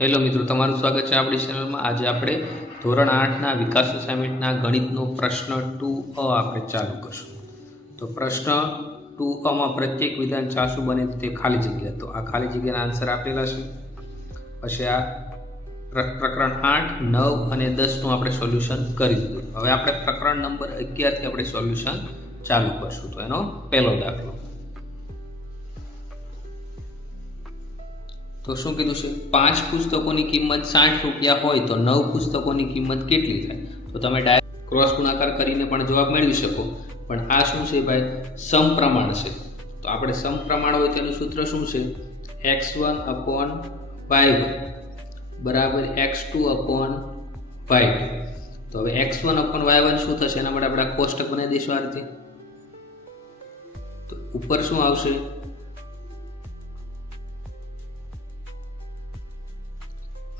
Hello મિત્રો, તમારું સ્વાગત છે આપણી ચેનલમાં। આજે આપણે ધોરણ 8ના વિકાસ અસાઇનમેન્ટના ગણિતનો પ્રશ્ન 2અ આપણે ચાલુ કરશું। તો પ્રશ્ન 2અમાં પ્રત્યેક વિધાન ચાસુ બને તે ખાલી જગ્યા, તો આ ખાલી જગ્યાના આન્સર આપેલા છે। પછી આ પ્રકરણ 8, 9 અને 10નું આપણે સોલ્યુશન કરી દીધું। હવે આપણે પ્રકરણ નંબર 11થી આપણે સોલ્યુશન ચાલુ કરશું। તો એનો પહેલો દાખલો, તો શું કીધું છે, 5 પુસ્તકોની કિંમત 60 રૂપિયા હોય તો 9 પુસ્તકોની કિંમત કેટલી થાય? તો તમે ડાયરેક્ટ ક્રોસ ગુણાકાર કરીને પણ જવાબ મેળવી શકો, પણ આ શું છે ભાઈ, સમપ્રમાણ છે। તો આપણે સમપ્રમાણ હોય તેનું સૂત્ર શું છે, x1 upon y1 બરાબર x2 upon y2। તો હવે x1 upon y1 શું થશે, એના માટે આપણે કોષ્ટક બનાવી દઈશું આ રીતે। તો ઉપર શું આવશે,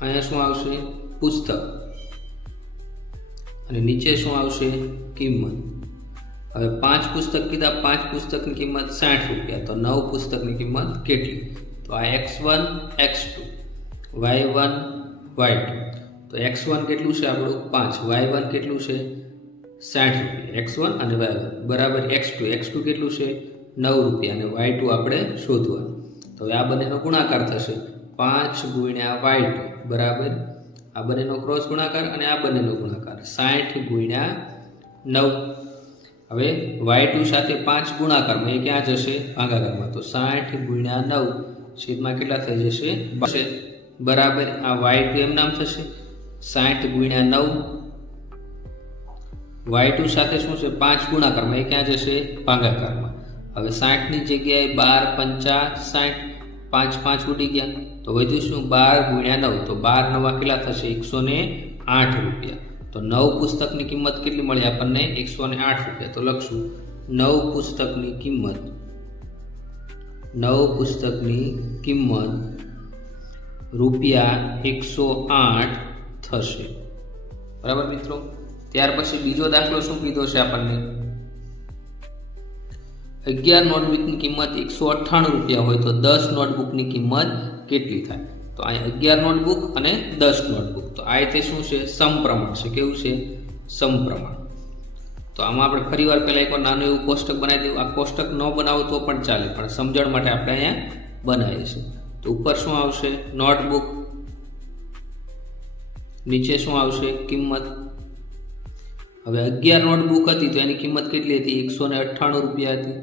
અહીંયા શું આવશે, પુસ્તક, અને નીચે શું આવશે, કિંમત। હવે 5 પુસ્તક કીધા, 5 પુસ્તકની કિંમત 60 રૂપિયા, તો 9 પુસ્તકની કિંમત કેટલી? તો આ x1 x2 y1 y2, તો x1 કેટલું છે આપણું 5, y1 કેટલું છે 60 રૂપિયા, x1 અને y1 બરાબર x2, x2 કેટલું છે 9 રૂપિયા અને y2 આપણે શોધવાનું। તો હવે આ બંનેનો ગુણાકાર થશે, 5 ગુણ્યા y2 બરાબર આ બંનેનો ક્રોસ ગુણાકાર અને આ બંનેનો ગુણાકાર 60 ગુણ્યા 9। હવે y2 સાથે 5 ગુણાકારમાં એ ક્યાં જશે, ભાગાકારમાં, તો 60 ગુણ્યા 9 છેદમાં કેટલા થઈ જશે, બરાબર આ y2 એમ નામ થશે, 60 ગુણ્યા 9 y2 સાથે શું છે 5 ગુણાકારમાં એ ક્યાં જશે, ભાગાકારમાં। હવે 60ની જગ્યાએ 12 પંચા 60, 5 5 ઉડી ગયા, તો વધ્યું શું 12 ગુણ્યા 9, તો 12 નવા કેટલા થશે, 108 રૂપિયા। તો 9 પુસ્તકની કિંમત કેટલી મળી આપણને, 108 રૂપિયા। તો લખશું 9 પુસ્તકની કિંમત, 9 પુસ્તકની કિંમત રૂપિયા 108 થશે, બરાબર મિત્રો। ત્યાર પછી બીજો દાખલો શું કીધો છે આપણને, 11 નોટબુકની કિંમત 198 રૂપિયા હોય તો 10 નોટબુકની કિંમત કેટલી થાય? તો અહીંયા 11 નોટબુક અને 10 નોટબુક, તો આ રીતે શું છે, સમપ્રમાણ છે। કેવું છે, સમપ્રમાણ। તો આમાં આપણે ફરીવાર પહેલાં એક નાનું એવું કોષ્ટક બનાવી દેવું। આ કોષ્ટક ન બનાવો તો પણ ચાલે, પણ સમજણ માટે આપણે અહીંયા બનાવીએ છીએ। તો ઉપર શું આવશે, નોટબુક, નીચે શું આવશે, કિંમત। હવે 11 નોટબુક હતી તો એની કિંમત કેટલી હતી, 198 રૂપિયા હતી।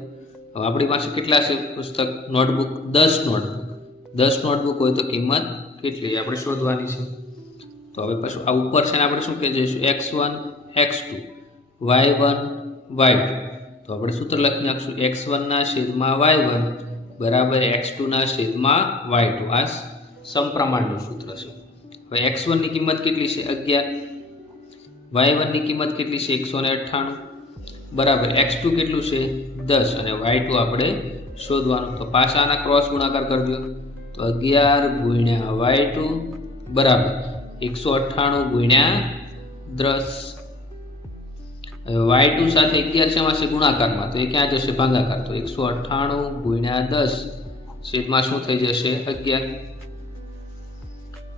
હવે આપણી પાસે કેટલા છે પુસ્તક, નોટબુક 10 નોટબુક, 10 નોટબુક હોય તો કિંમત કેટલી આપણે શોધવાની છે। તો હવે પછી આ ઉપર છે ને આપણે શું કહી જઈશું, x1 x2 y1 y2, તો આપણે સૂત્ર લખી નાખશું, x1 ના છેદમાં y1 બરાબર x2 ના છેદમાં y2, આ સમપ્રમાણનું સૂત્ર છે। હવે x1 ની કિંમત કેટલી છે 11, y1 ની કિંમત કેટલી છે 198 બરાબર x2 કેટલું છે 10 અને y2 આપણે શોધવાનું। તો પાછા આના ક્રોસ ગુણાકાર કરી દો, તો 11 ગુણ્યા y2 બરાબર 198 ગુણ્યા 10। હવે y2 સાથે 11 શેમાં છે, ગુણાકારમાં, તો એ ક્યાં જશે, ભાગાકાર, તો 198 ગુણ્યા 10 છેદમાં શું થઈ જશે, 11।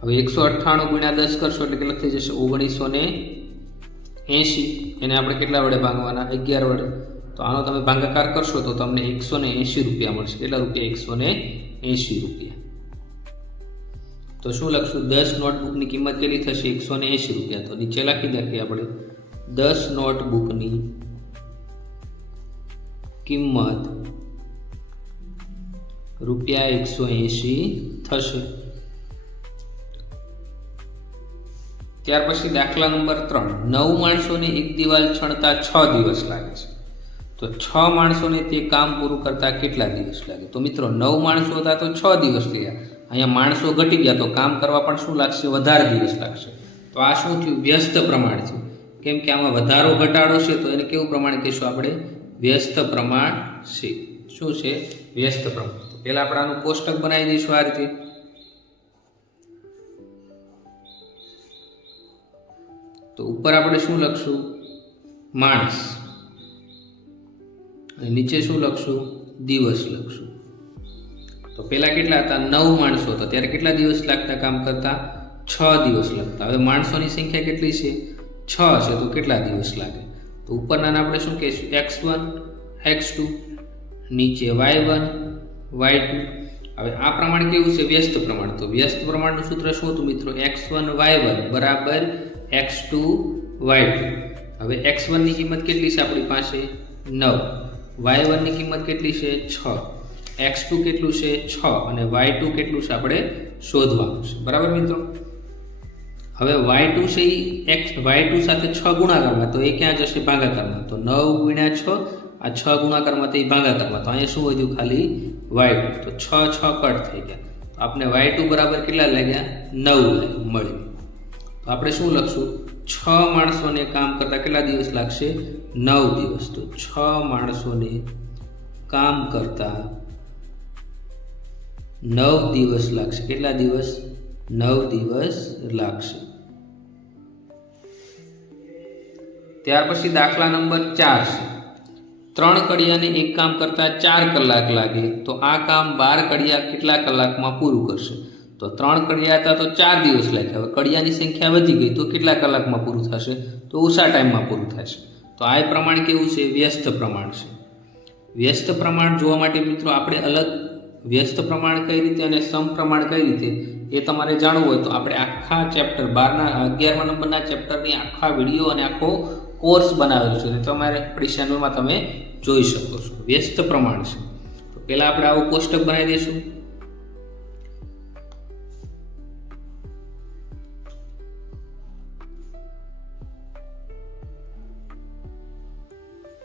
હવે 198 ગુણ્યા 10 કરશો એટલે કેટલા થઈ જશે, 1980, એને આપણે કેટલા વડે ભાગવાના, 11 વડે। તો આનો તમે ભાગાકાર કરશો તો તમને 180 રૂપિયા મળશે। કેટલા રૂપિયા, 180 રૂપિયા। તો શું લખશું, 10 નોટબુકની કિંમત કેટલી થશે, 180 રૂપિયા। તો નીચે લખી નાખીએ આપણે, 10 નોટબુકની કિંમત રૂપિયા 180 થશે। ત્યાર પછી દાખલા નંબર 3, 9 માણસોને એક દિવાલ છણતા 6 દિવસ લાગે છે, તો 6 માણસોને તે કામ પૂરું કરતા કેટલા દિવસ લાગે? તો મિત્રો 9 માણસો હતા તો 6 દિવસ થયા, અહીંયા માણસો ઘટી ગયા તો કામ કરવા પણ શું લાગશે, વધારે દિવસ લાગશે। તો આ શું થયું, વ્યસ્ત પ્રમાણ છે, કેમ કે આમાં વધારો ઘટાડો છે તો એને કેવું પ્રમાણ કહીશું આપણે, વ્યસ્ત પ્રમાણ છે। શું છે, વ્યસ્ત પ્રમાણ। તો પહેલા આપણે આનું કોષ્ટક બનાવી દઈશું આ રીતે। તો ઉપર આપણે શું લખશું, માણસ, અને નીચે શું લખશું, દિવસ લખશું। તો પહેલાં કેટલા હતા? 9 માણસો હતા, ત્યારે કેટલા દિવસ લાગતા કામ કરતા? 6 દિવસ લાગતા. હવે માણસોની સંખ્યા કેટલી છે? 6 છે, તો કેટલા દિવસ લાગે? તો ઉપરના આપણે શું કહીશું? x1 x2, નીચે y1 y2. હવે આ પ્રમાણ કેવું છે? વ્યસ્ત પ્રમાણ. તો વ્યસ્ત પ્રમાણનું સૂત્ર શું હતું મિત્રો? x1 y1 બરાબર x2 y2. હવે x1 ની કિંમત કેટલી છે આપણી પાસે? 9. y1 ની કિંમત કેટલી છે? 6. x2 કેટલું છે? 6. અને y2 કેટલું છે આપણે શોધવાનું છે. બરાબર મિત્રો? હવે y2 છે એ y2 સાથે 6 ગુણાકારમાં, તો એ ક્યાં જશે? ભાગાકારમાં. તો 9 ગુણ્યા 6, આ 6 ગુણાકારમાં તો એ ભાગાકારમાં, તો અહીંયા શું વધ્યું? ખાલી y2. તો 6 6 કટ થઈ ગયા. તો આપણે y2 બરાબર કેટલા લાગ્યા? 9 મળ્યું. તો આપણે શું લખશું? 6 માણસોને કામ કરતા કેટલા દિવસ લાગશે? 9 દિવસ. તો 6 માણસોને કામ કરતા 9 દિવસ લાગશે. કેટલા દિવસ? 9 દિવસ લાગશે. ત્યાર પછી દાખલા નંબર 4 છે. 3 કડિયાને એક કામ કરતા 4 કલાક લાગે, તો આ કામ 12 કડિયા કેટલા કલાકમાં પૂરું કરશે? તો 3 કડિયા હતા તો 4 દિવસ લાગ્યા. હવે કડિયાની સંખ્યા વધી ગઈ, તો કેટલા કલાકમાં પૂરું થશે? તો ઓછા ટાઈમમાં પૂરું થશે. તો આ પ્રમાણ કેવું છે? વ્યસ્ત પ્રમાણ છે. વ્યસ્ત પ્રમાણ જોવા માટે મિત્રો આપણે અલગ વ્યસ્ત પ્રમાણ કઈ રીતે અને સમપ્રમાણ કઈ રીતે એ તમારે જાણવું હોય તો આપણે આખા ચેપ્ટર 11મા નંબરના ચેપ્ટરની આખા વિડીયો અને આખો કોર્સ બનાવેલો છે, તે તમારે આપણી ચેનલમાં તમે જોઈ શકો છો. વ્યસ્ત પ્રમાણ છે. તો પહેલાં આપણે આવું કોષ્ટક બનાવી દઈશું.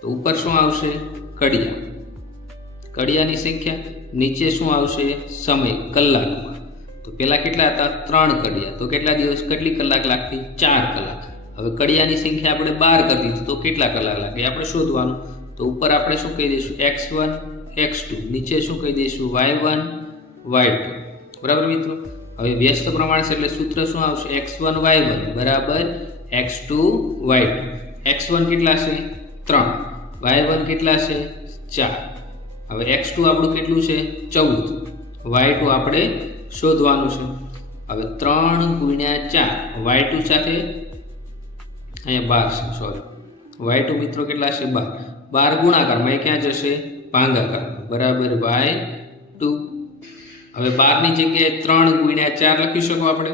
તો ઉપર શું આવશે? કડિયા. કડિયાની સંખ્યા. નીચે શું આવશે? સમય કલાકમાં. તો પહેલાં કેટલા હતા? 3 કડિયા. તો કેટલા દિવસ, કેટલી કલાક લાગતી? 4 કલાક. હવે કડિયાની સંખ્યા આપણે 12 કરી દીધી, તો કેટલા કલાક લાગે આપણે શોધવાનું. તો ઉપર આપણે શું કહી દઈશું? x1 x2. નીચે શું કહી દઈશું? y1 y2. બરાબર મિત્રો? હવે વ્યસ્ત પ્રમાણ છે એટલે સૂત્ર શું આવશે? x1 y1 બરાબર x2 y2. x1 કેટલા છે? 3. y1 કેટલા છે? 4. હવે x2 આપણું કેટલું છે? 14. y2 આપણે શોધવાનું છે. હવે 3 ગુણ્યા 4 y2 સાથે અહીંયા 12 છે, સોરી y2 મિત્રો કેટલા છે? 12. 12 ગુણાકારમાં એ ક્યાં જશે? ભાગાકારમાં. બરાબર y2. હવે 12 ની જગ્યાએ 3 ગુણ્યા 4 લખી શકો આપણે,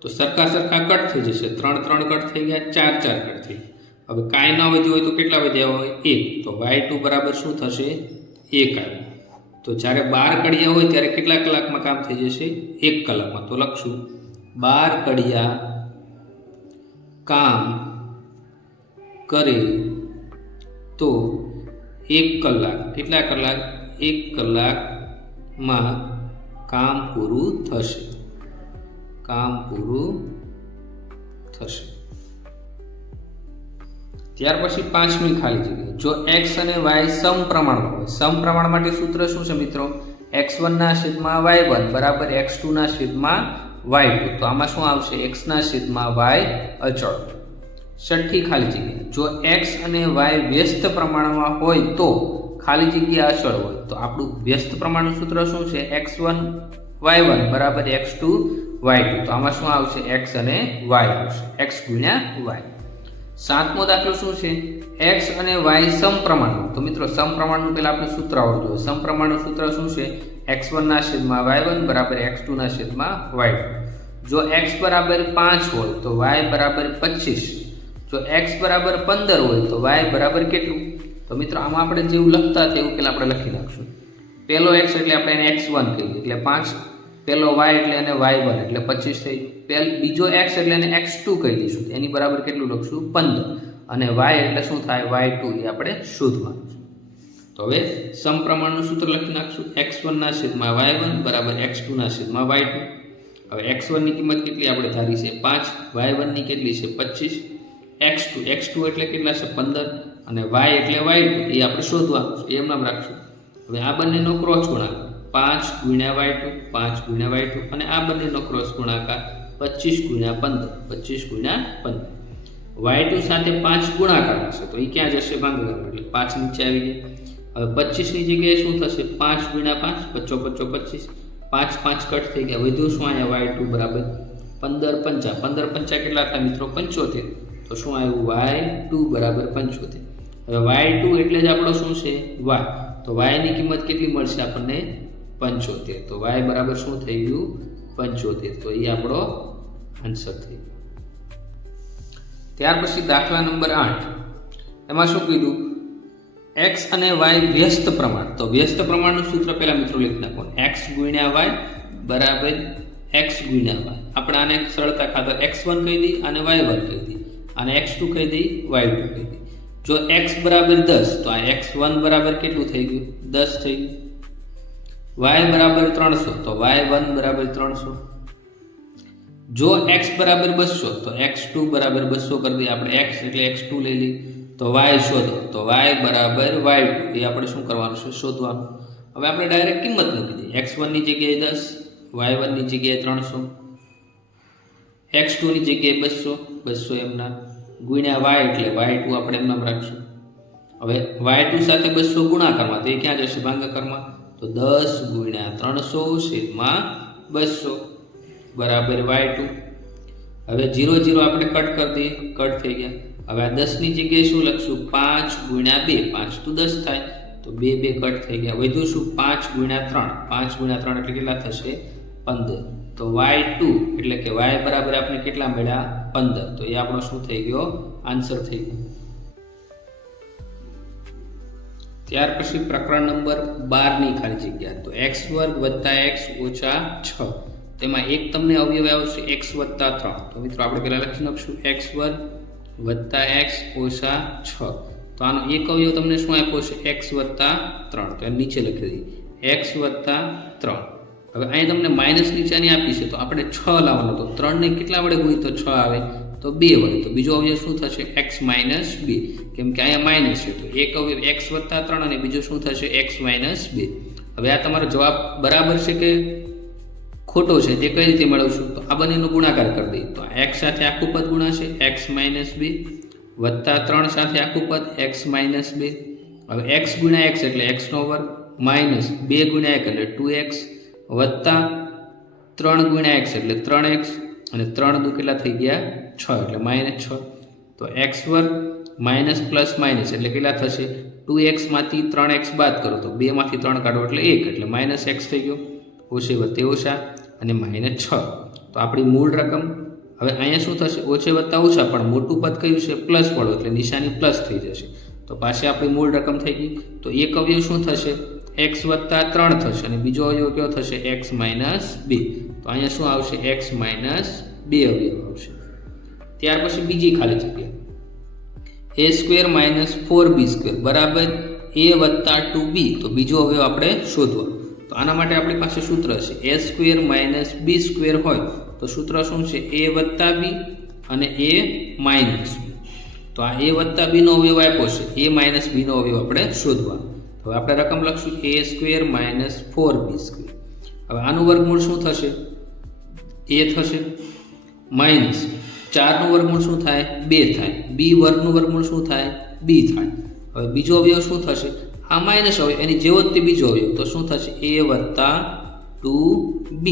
તો સરખા કટ થઈ જશે. 3 3 કટ થઈ ગયા, 4 4 કટ થઈ ગયા. હવે કાંઈ ન વધ્યું હોય તો કેટલા વધ્યા હોય? 1. તો y2 બરાબર શું થશે? 1 આવ્યું. તો જ્યારે 12 કડિયા હોય ત્યારે કેટલા કલાકમાં કામ થઈ જશે? 1 કલાકમાં. તો લખશું 12 કડિયા કામ કરે તો 1 કલાક. કેટલા કલાક? 1 કલાકમાં કામ પૂરું થશે. કામ પૂરું થશે. ત્યાર પછી 5મી ખાલી જગ્યા. જો x અને y સમપ્રમાણમાં હોય. સમપ્રમાણ માટે સૂત્ર શું છે મિત્રો? x1 ના છેદમાં y1 બરાબર x2 ના છેદમાં y2. તો આમાં શું આવશે? x ના છેદમાં y અચળ. 6ઠ્ઠી ખાલી જગ્યા. જો x અને y વ્યસ્ત પ્રમાણમાં હોય તો ખાલી જગ્યા અચળ હોય. તો આપણું વ્યસ્ત પ્રમાણનું સૂત્ર શું છે? x1 y1 બરાબર x2 y2. તો આમાં શું આવશે? x અને y આવશે. x ગુણ્યા y. 7મો દાખલો શું છે? x અને y સમપ્રમાણમાં. તો મિત્રો સમપ્રમાણનું પહેલા આપણે સૂત્ર આવડવું જોઈએ. સમપ્રમાણનું સૂત્ર શું છે? x1 ના છેદમાં y1 બરાબર x2 ના છેદમાં y2. જો x બરાબર 5 હોય તો y બરાબર 25. જો x બરાબર 15 હોય તો y બરાબર કેટલું? તો મિત્રો આમાં આપણે જેવું લખતા તેવું પહેલાં આપણે લખી નાખશું. પહેલો x એટલે આપણે એને x1 કહીએ એટલે 5, પહેલો y એટલે એને y1 એટલે 25 થઈ ગયું. બીજો x એટલે એને x2 કહી દઈશું, એની બરાબર કેટલું લખશું? 15. અને y એટલે શું થાય? y2. એ આપણે શોધવાનું છે. તો હવે સમપ્રમાણનું સૂત્ર લખી નાખશું. x1 ના છેદમાં y1 બરાબર x2 ના છેદમાં y2. હવે x1 ની કિંમત કેટલી આપણે ધારી છે? 5. y1 ની કેટલી છે? 25. x2 એટલે કેટલા છે? 15. અને y એટલે y2. એ આપણે શોધવાનું છે. એમ નામ રાખશું. હવે આ બંનેનો ક્રોસ ગુણાકાર 5 ગુણ્યા y2 5 ગુણ્યા y2 અને આ બંનેનો ક્રોસ ગુણાકાર 25 ગુણ્યા 15 25 ગુણ્યા 15. y2 સાથે 5 ગુણાકાર હશે તો એ ક્યાં જશે? ભાગાકારમાં. એટલે 5 નીચે આવી ગયા. હવે 25ની જગ્યાએ શું થશે 5 ગુણ્યા 5 25 25 5 5 કટ થઈ ગયા વધ્યું શું અહીંયા y2 બરાબર 15 5 15 5 કેટલા થાય મિત્રો 75 તો શું આવ્યું y2 બરાબર 75 હવે y2 એટલે જ આપણો શું છે y તો y ની કિંમત કેટલી મળશે આપણને 75 તો y બરાબર શું થઈ ગયું 75 તો એ આપણો આન્સર થઈ ગયો ત્યાર પછી દાખલા નંબર 8 એમાં શું કીધું x અને y વ્યસ્ત પ્રમાણ તો વ્યસ્ત પ્રમાણનું સૂત્ર પહેલા મિત્રો લખી નાખો x ગુણ્યા y બરાબર x ગુણ્યા y આપણે આને સરળતા ખાતર x1 કહી દઈએ અને y1 કહી દઈએ અને x2 કહી દઈએ y2 કહી દઈએ જો x બરાબર 10 તો આ x1 બરાબર કેટલું થઈ ગયું 10 થઈ ગયું y બરાબર 300 તો y1 બરાબર 300 જો x બરાબર 200 તો x2 બરાબર 200 કરી દઈએ આપણે x એટલે x2 લઈ લઈએ તો y શોધો તો y બરાબર y2 એ આપણે શું કરવાનું છે શોધવાનું હવે આપણે ડાયરેક્ટ કિંમત મૂકી દઈએ x1 ની જગ્યાએ 10 y1 ની જગ્યાએ 300 x2 ની જગ્યાએ 200 એમના ગુણ્યા y એટલે y2 આપણે એમ નામ રાખશું હવે y2 સાથે 200 ગુણાકારમાં તો એ ક્યાં જશે ભાગાકારમાં તો 10 ગુણ્યા 300 છેદમાં 200 બરાબર y2 હવે 0 0 આપણે કટ કરી દઈએ કટ થઈ ગયા હવે આ 10 ની જગ્યાએ શું લખશું 5 ગુણ્યા 2 5 તો 10 થાય તો 2 2 કટ થઈ ગયા વધ્યું શું 5 ગુણ્યા 3 5 ગુણ્યા 3 એટલે કેટલા થશે 15 તો y2 એટલે કે y બરાબર આપણે કેટલા મળ્યા 15 તો એ આપણો શું થઈ ગયો આન્સર થઈ ગયો ત્યાર પછી પ્રકરણ નંબર 12 ની ખાલી જગ્યા તો x2 + x - 6 તેમાં એક તમને અવયવ આવશે x + 3 તો મિત્રો આપણે પહેલા લખી નાખશું x2 + x - 6 તો આનો એક અવયવ તમને શું આપ્યો છે x + 3 તો નીચે લખી દઈએ x + 3 હવે અહીં તમને માઇનસ નીચેની આપી છે તો આપણે 6 લાવવાનો તો 3 ને કેટલા વડે ગુણી તો 6 આવે તો 2 વડે તો બીજો અવયવ શું થશે x - 2 કેમ કે અહીંયા માઇનસ છે તો એક અવયવ x + 3 અને બીજો શું થશે x - 2 હવે આ તમારો જવાબ બરાબર છે કે ખોટો છે તે કઈ રીતે મેળવશું તો આ બંનેનો ગુણાકાર કરી દઈએ તો x સાથે આખું પદ ગુણાશે x - 2 વત્તા 3 સાથે આખું પદ x - 2 હવે x ગુણ્યા x એટલે x નો વર્ગ માઇનસ 2 ગુણ્યા 1 એટલે 2x વત્તા 3 ગુણ્યા x એટલે 3x અને 3 દુ કેટલા થઈ ગયા 6 એટલે -6 તો x વર્ગ માઇનસ પ્લસ માઇનસ એટલે કેટલા થશે 2x માંથી 3x બાદ કરો તો 2 માંથી 3 કાઢો એટલે 1 એટલે -x થઈ ગયો ઓછે વત્તે ઓછા અને -6 તો આપણી મૂળ રકમ હવે અહીંયા શું થશે ઓછે વત્તા ઓછા પણ મોટું પદ કયું છે પ્લસ વાળું એટલે નિશાની પ્લસ થઈ જશે તો પાછી આપણી મૂળ રકમ થઈ ગઈ તો એક અવયવ શું થશે x + 3 થશે અને બીજો અવયવ કયો થશે x - 2 તો અહીંયા શું આવશે x - 2 અવયવ આવશે ત્યાર પછી બીજી ખાલી જગ્યા a² - 4b² બરાબર a + 2b તો બીજો અવયવ આપણે શોધવો તો આના માટે આપણી પાસે સૂત્ર છે a² - b² હોય તો સૂત્ર શું છે a + b અને a - b તો આ a + b નો અવયવ આપ્યો છે a - b નો અવયવ આપણે શોધવાનો તો આપણે રકમ લખશું a² - 4b². હવે આનું વર્ગમૂળ શું થશે a થશે માઇનસ 4 નું વર્ગમૂળ શું થાય 2 થાય b વર્ગનું વર્ગમૂળ શું થાય b થાય હવે બીજો અવયવ શું થશે આ માઇનસ અવયવ એની જેવો જ તે બીજો અવયવ તો શું થશે a + 2b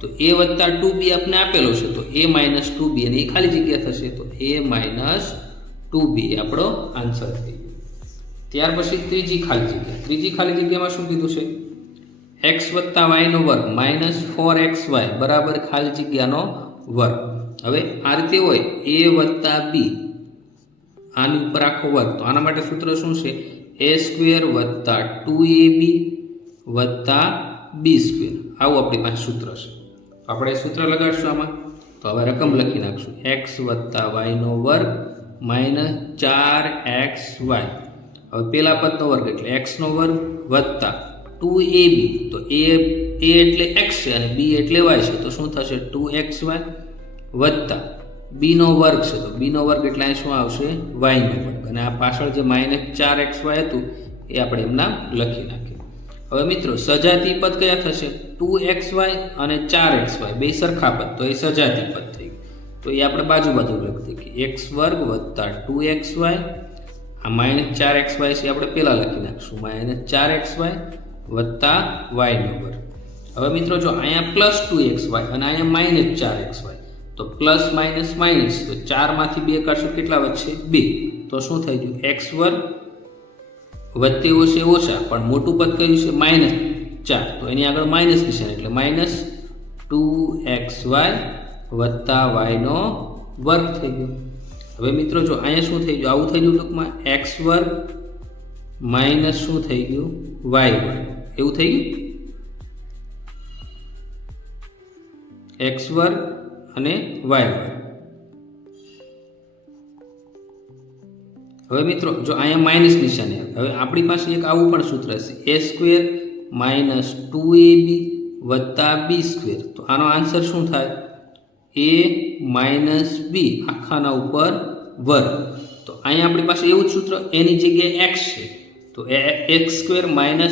તો a + 2b આપણે આપેલો છે તો a - 2b એની ખાલી જગ્યા થશે તો a - 2b આપણો આન્સર થઈ ગયો ત્યાર પછી ત્રીજી ખાલી જગ્યામાં શું કીધું છે x + y નો વર્ગ -4xy બરાબર ખાલી જગ્યાનો વર્ગ હવે આ રીતે હોય a + b આની ઉપર આખો વર્ગ તો આના માટે સૂત્ર શું છે a² + 2ab + b² આવું આપણી પાસે સૂત્ર છે આપણે સૂત્ર લગાડશું આમાં તો હવે રકમ લખી નાખશું x + y નો વર્ગ -4xy હવે પેલા પદનો વર્ગ એટલે x નો વર્ગ વત્તા 2ab તો a એટલે x છે અને b એટલે y છે તો શું થશે 2xy વત્તા b નો વર્ગ છે તો b નો વર્ગ એટલે અહીં શું આવશે y નો વર્ગ અને આ પાછળ જે -4xy હતું એ આપણે એમના લખી નાખીએ હવે મિત્રો સજાતીય પદ કયા થશે 2xy અને 4xy બે સરખા પદ તો એ સજાતીય પદ થઈ ગયું તો એ આપણે બાજુ લખી દઈએ x² + 2xy આ -4xy છે આપણે પહેલાં લખી નાખશું, -4xy વત્તા વાયનો વર્ગ. હવે મિત્રો જો અહીંયા +2xy અને અહીંયા -4xy, તો પ્લસ માઇનસ માઇનસ, તો 4માંથી 2 કાઢશો કેટલા વધશે? 2. તો શું થઈ ગયું? x વર્ગ વત્તે ઓછે ઓછા, પણ મોટું પદ કયું છે? -4, તો એની આગળ માઇનસ નિશાન એટલે -2xy વત્તા વાયનો વર્ગ થઈ ગયો. હવે મિત્રો જો અહીંયા શું થઈ ગયું? આવું થઈ ગયું ટૂંકમાં x વર્ગ માઇનસ શું થઈ ગયું? y વર્ગ. એવું થઈ ગયું x વર્ગ અને y વર્ગ. હવે મિત્રો જો અહીંયા માઇનસ નિશાની આવે, હવે આપણી પાસે એક આવું પણ સૂત્ર છે a² - 2ab વત્તા b². તો આનો આન્સર શું થાય? a - b આખાના ઉપર વર્ગ. તો અહીંયા આપણી પાસે એવું જ સૂત્ર, એની જગ્યાએ x છે તો x²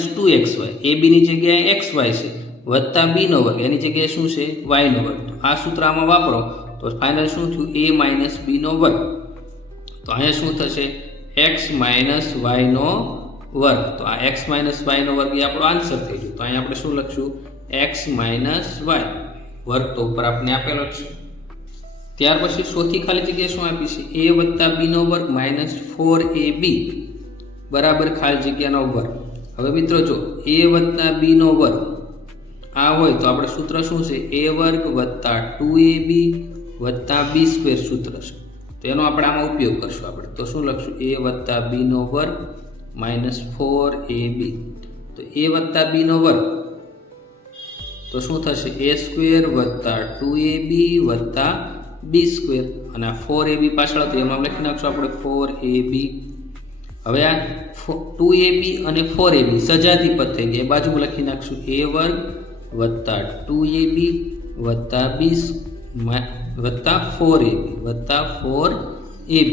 - 2xy, ab ની જગ્યાએ xy છે વત્તા b નો વર્ગ, એની જગ્યાએ શું છે? y નો વર્ગ. તો આ સૂત્ર આમાં વાપરો તો ફાઇનલ શું થયું? a - b નો વર્ગ. તો અહીંયા શું થશે? x - y નો વર્ગ. તો આ x - y નો વર્ગ એ આપણો આન્સર થઈ ગયો. તો અહીંયા આપણે શું લખશું? x - y વર્ગ તો ઉપર આપણે આપેલો જ છે. ત્યાર પછી ચોથી ખાલી જગ્યાએ શું આપી છે? a વત્તા b નો વર્ગ -4ab બરાબર ખાલી જગ્યાનો વર્ગ. હવે મિત્રો જો a વત્તા b નો વર્ગ આ હોય તો આપણે સૂત્ર શું છે? a વર્ગ વત્તા 2ab વત્તા b² સૂત્ર છે. તો એનો આપણે આમાં ઉપયોગ કરશું. આપણે તો શું લખશું? a વત્તા b નો વર્ગ -4ab. તો a વત્તા b નો વર્ગ તો શું થશે? a² વત્તા 2ab વત્તા b². અને આ 4ab પાછળ હતું એમાં લખી નાખશું આપણે 4ab. હવે આ 2ab અને 4ab સજાતી પદ થઈ ગયા, એ બાજુમાં લખી નાખશું a વર્ગ વત્તા 2ab વત્તા વત્તા 4ab વત્તા 4ab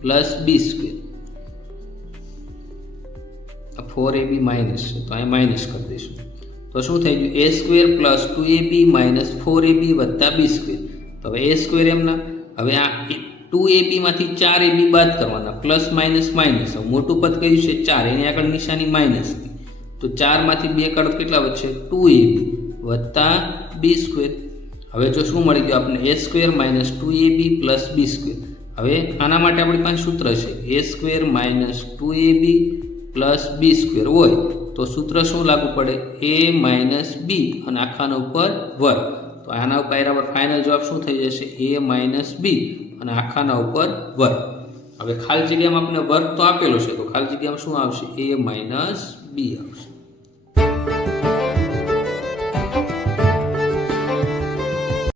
plus b². 4ab minus છે તો અહીં માઇનસ કરી દઈશું. તો શું થઈ ગયું? a² + 2ab - 4ab વત્તા b². તો હવે a² એમના, હવે આ 2ab માંથી 4ab બાદ કરવાના, પ્લસ માઇનસ માઇનસ. મોટું પદ કયું છે? 4, એની આગળ નિશાની માઇનસ. તો 4માંથી 2 કાઢો કેટલા વધશે? 2ab વત્તા b². હવે જો શું મળી ગયું આપણે? a² - 2ab plus b². હવે આના માટે આપણી પાસે સૂત્ર છે a² - 2ab પ્લસ b² હોય તો સૂત્ર શું લાગુ પડે? a - b અને આખાના ઉપર વર્ગ. તો આના ઉપર ફાઇનલ જવાબ શું થઈ જશે? a - b અને આખાના ઉપર વર્ગ. હવે ખાલી જગ્યામાં આપણે વર્ગ તો આપેલો છે, તો ખાલી જગ્યામાં શું આવશે? a - b આવશે.